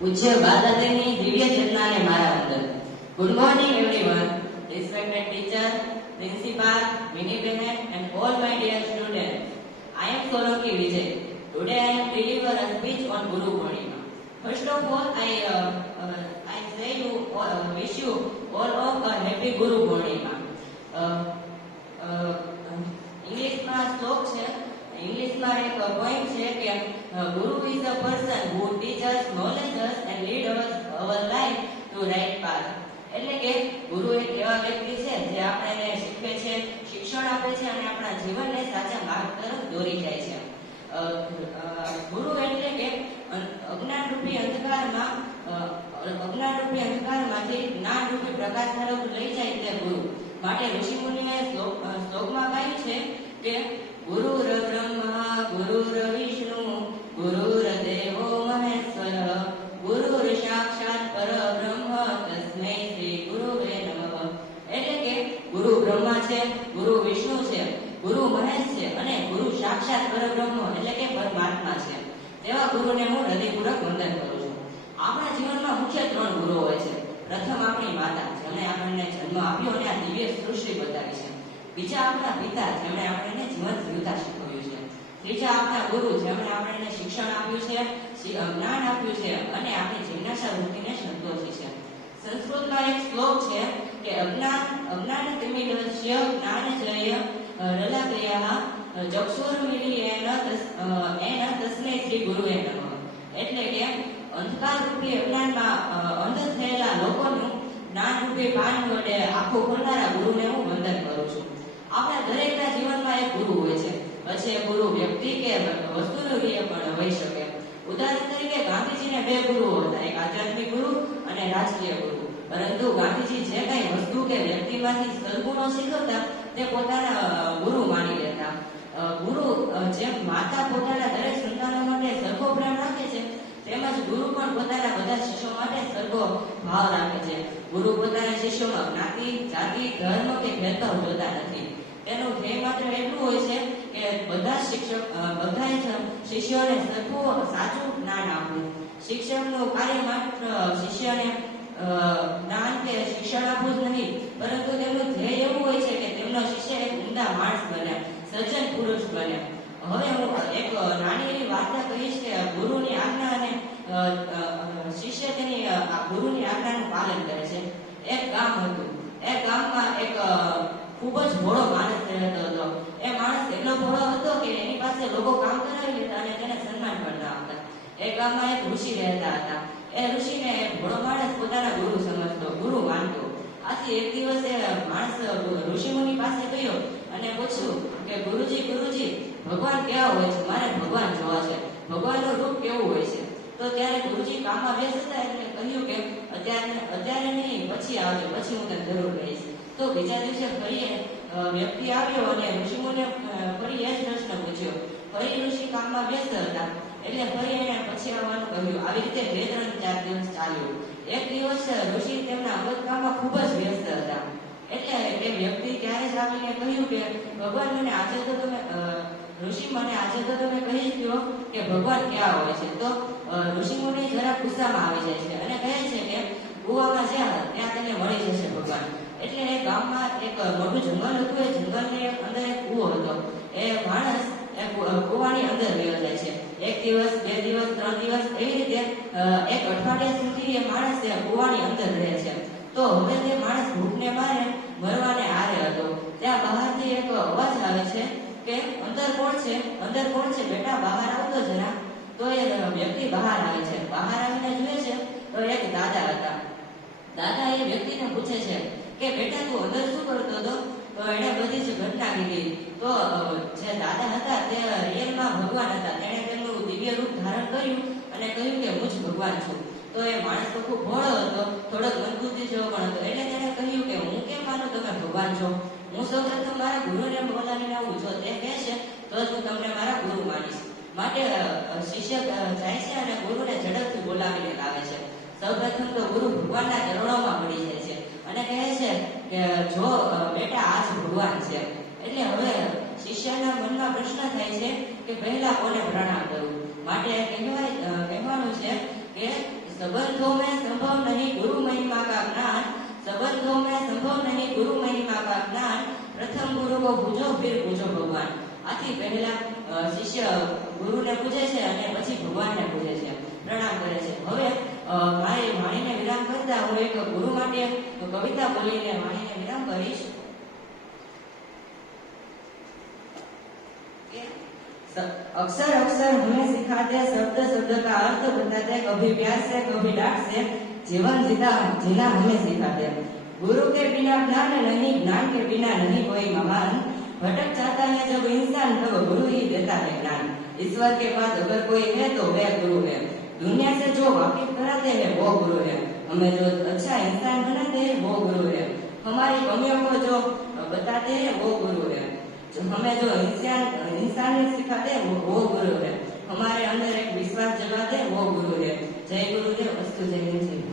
પૂજ્ય બાદાતની દિવ્ય ચેતનાને મારા વંદન good morning everyone respected teacher principal Mini બહેન and all my dear student I am Solanki Vijay. Today I am deliver a speech on Guru Purnima. First of all, I uh, uh, I say you all, uh, wish you all of a happy Guru Purnima. Uh, uh, ઇંગ્લિશમાં શ્લોક છે point છે કે guru is a person who teach us knowledge us and lead our our life to right path એટલે કે, ગુરુ એક એવા વ્યક્તિ છે જે આપણને શીખવે છે, શિક્ષણ આપે છે અને આપણા જીવનને સાચા માર્ગ તરફ દોરી જાય છે. ગુરુ એટલે કે અજ્ઞાન રૂપી અંધકારમાં અજ્ઞાન રૂપી અંધકારમાંથી જ્ઞાનરૂપી પ્રકાશ તરફ લઈ જાય તે ગુરુ. માટે ઋષિ મુનિએ શ્લોક શ્લોકમાં કહ્યું છે કે ગુરુર બ્રહ્મા સાક્ષાત પરબ્રહ્મ એટલે કે પરમાત્મા છે. તેવા ગુરુને હું હૃદયપૂર્વક વંદન કરું છું. આપણા જીવનમાં મુખ્ય ત્રણ ગુરુ હોય છે. પ્રથમ આપણી માતા, જેમણે આપણને જન્મ આપ્યો અને આ દિવ્ય સૃષ્ટિ બતાવી છે. બીજા આપણા પિતા, જેમણે આપણને જીવન જીવતા શીખવ્યું છે. ત્રીજા આપણા ગુરુ, જેમણે આપણને શિક્ષણ આપ્યું છે જ્ઞાન આપ્યું છે અને આપણી જિજ્ઞાસા વૃત્તિને સંતોષી છે. સંસ્કૃતમાં એક શ્લોક છે કે અજ્ઞાન અજ્ઞાન તિમિરસ્ય જ્ઞાન જય ચક્ષુર્મિલી એન એન તસ્મે શ્રી ગુરુએ નમઃ. એટલે કે અંધકાર રૂપી અજ્ઞાનમાં અંધ થયેલા લોકોનું જ્ઞાન રૂપી પાન વડે આખો ખોલનારા ગુરુને હું વંદન કરું છું. આપણા દરેકના જીવનમાં એક ગુરુ હોય છે. પછી એ ગુરુ વ્યક્તિ કે વસ્તુનું પણ હોઈ શકે. ઉદાહરણ તરીકે ગાંધીજીને બે ગુરુઓ હતા. એક આધ્યાત્મિક ગુરુ અને રાજકીય ગુરુ. પરંતુ ગાંધીજી જે કઈ વસ્તુ કે વ્યક્તિમાંથી સદગુણો શીખવતા તે પોતાના ગુરુ માની લેતા ગુરુ જેમ માતા પોતાના દરેક સંતાનો માટે સરખો પ્રેમ રાખે છે, તેમજ ગુરુ પણ પોતાના બધા શિષ્યો માટે સરખો ભાવ રાખે છે. ગુરુ પોતાના શિષ્યોમાં જ્ઞાતિ, જાતિ, ધર્મ કે ભેદભાવ જોતા નથી. તેનું ધ્યેય માત્ર એટલું હોય છે કે બધા શિક્ષક બધા શિષ્યોને સરખું સાચું જ્ઞાન આપવું. શિક્ષકનું કાર્ય માત્ર શિષ્યને જ્ઞાન કે શિક્ષણ આપવું જ નહીં, પરંતુ તેમનું ધ્યેય એવું હોય છે કે તેમનો શિષ્ય એક ઊંડા માણસ બને. સજ્જન પુરુષ બન્યા હવે હું એક નાની એવી વાર્તા કહીશ કે ગુરુની આજ્ઞા અને શિષ્ય તેની ગુરુની આજ્ઞાનું પાલન કરે છે. એક ગામ હતું. એ ગામમાં એક ખૂબ જ ભોળો માણસ રહેતો હતો. એ માણસ એટલો ભોળો હતો કે એની પાસે લોકો કામ કરાવી લેતા અને તેને સન્માન કરતા હતા એ ગામમાં એક ઋષિ રહેતા હતા. એ ઋષિને એક ભોળો માણસ પોતાના ગુરુ સમજતો, ગુરુ માનતો. આથી એક દિવસ માણસ ઋષિ મુનિ પાસે ગયો. અને પૂછ્યું કે, ગુરુજી ગુરુજી, ભગવાન કેવા હોય છે? મારે ભગવાન જોવા છે. ભગવાનનું રૂપ કેવું હોય છે? તો ત્યારે ગુરુજી કામમાં વ્યસ્ત હતા એટલે કહ્યું કે અત્યારે અત્યારે નહીં, પછી આવજો, પછી હું તને જરૂર કહીશ. તો બીજા દિવસે ફરી વ્યક્તિ આવ્યો અને ઋષિમુને ફરી એ જ પ્રશ્ન પૂછ્યો. ફરી ઋષિ કામમાં વ્યસ્ત હતા. એટલે ફરી એને પછી આવવાનું કહ્યું. આવી રીતે બે, ત્રણ, ચાર દિવસ ચાલ્યું. એક દિવસ ઋષિ તેમના અગત કામમાં ખૂબ જ વ્યસ્ત હતા. ત્યારે જ રાખીને કહ્યું કે ભગવાન મને આજે તો તમે ઋષિ મને આજે તો તમે કહી જ દો કે ભગવાન ક્યાં હોય છે. તો અ, ઋષિ મુનિ જરા ગુસ્સામાં આવી જાય છે અને કહે છે કે ગોવામાં જ્યાં ત્યાં તને મળી જશે ભગવાન. એટલે એ ગામમાં એક મોટું જંગલ હતું એ જંગલની અંદર એક કૂવો હતો. એ માણસ એ કૂવાની અંદર વયો જાય છે. એક દિવસ બે દિવસ ત્રણ દિવસ એવી રીતે એક અઠવાડિયા સુધી એ માણસ કૂવાની અંદર રહે છે. તો હવે તે માણસ ભૂખને મારે મરવાને આરે હતો. ત્યાં બહારથી એક અવાજ આવે છે કે, અંદર કોણ છે? અંદર કોણ છે? બેટા, બહાર આવતો જરા. તો એ વ્યક્તિ બહાર આવે છે. બહાર આવીને જુએ છે તો એક દાદા હતા. દાદા એ વ્યક્તિને પૂછે છે કે, બેટા, તું અંદર શું કરતો હતો? તો એણે બધી જ ઘટના કીધી. તો જે દાદા હતા તે રિયલમાં ભગવાન હતા. તેણે તેમનું દિવ્ય રૂપ ધારણ કર્યું અને કહ્યું કે, હું જ ભગવાન છું. તો એ માણસ તો ખૂબ ભોળો હતો. વાંચો છો. હું સૌપ્રથમ મારા ગુરુને બોલાવીને આવું જો તે કહે છે, તો જ હું તમને મારા ગુરુ માનીશ. માટે શિષ્ય જાય છે અને ગુરુને ઝડપથી બોલાવીને લાવે છે. સૌપ્રથમ તો ગુરુ ભગવાનના ચરણોમાં પડી જાય છે અને કહે છે કે, જો બેટા, આજ ભગવાન છે. એટલે હવે શિષ્યના મનમાં પ્રશ્ન થાય છે કે, પહેલા કોને પ્રણામ કરવું માટે કહેવાય કહેવાનું છે કે સંબંધો મેં સંભવ નહીં ગુરુ મહિમા કા જ્ઞાન ज्ञान संबंधों में संभव नहीं गुरु महिमा का ज्ञान प्रथम गुरु को पूजो फिर पूजो भगवान આથી પહેલા અ, શિષ્ય ગુરુને પૂજે છે અને પછી ભગવાનને પૂજે છે પ્રણામ કરે છે હવે અ, મારે વાણીને વિરામ કરતા હું એક ગુરુ માટે કવિતા બોલીને વાણીને વિરામ કરીશ अक्षर अक्षर हमें सिखाते शब्द शब्द का अर्थ बताते कभी प्यार से कभी डांट से जीवन जीता जीना हमें सिखाते गुरु के बिना ज्ञान नहीं ज्ञान के बिना नहीं कोई महान भटक जाता है जब इंसान तब गुरु ही देता है ज्ञान ईश्वर के पास अगर कोई है तो वह गुरु है दुनिया से जो वाकिफ कराते हैं वो गुरु है हमें जो अच्छा इंसान बनाते हैं वो गुरु है हमारी कमियों को जो बताते हैं वो गुरु है जो हमें जो इंसान इंसानियत सिखाते हैं वो वो गुरु है हमारे अंदर एक विश्वास जगाते हैं वो गुरु है जय गुरुदेव अस्तु जय जय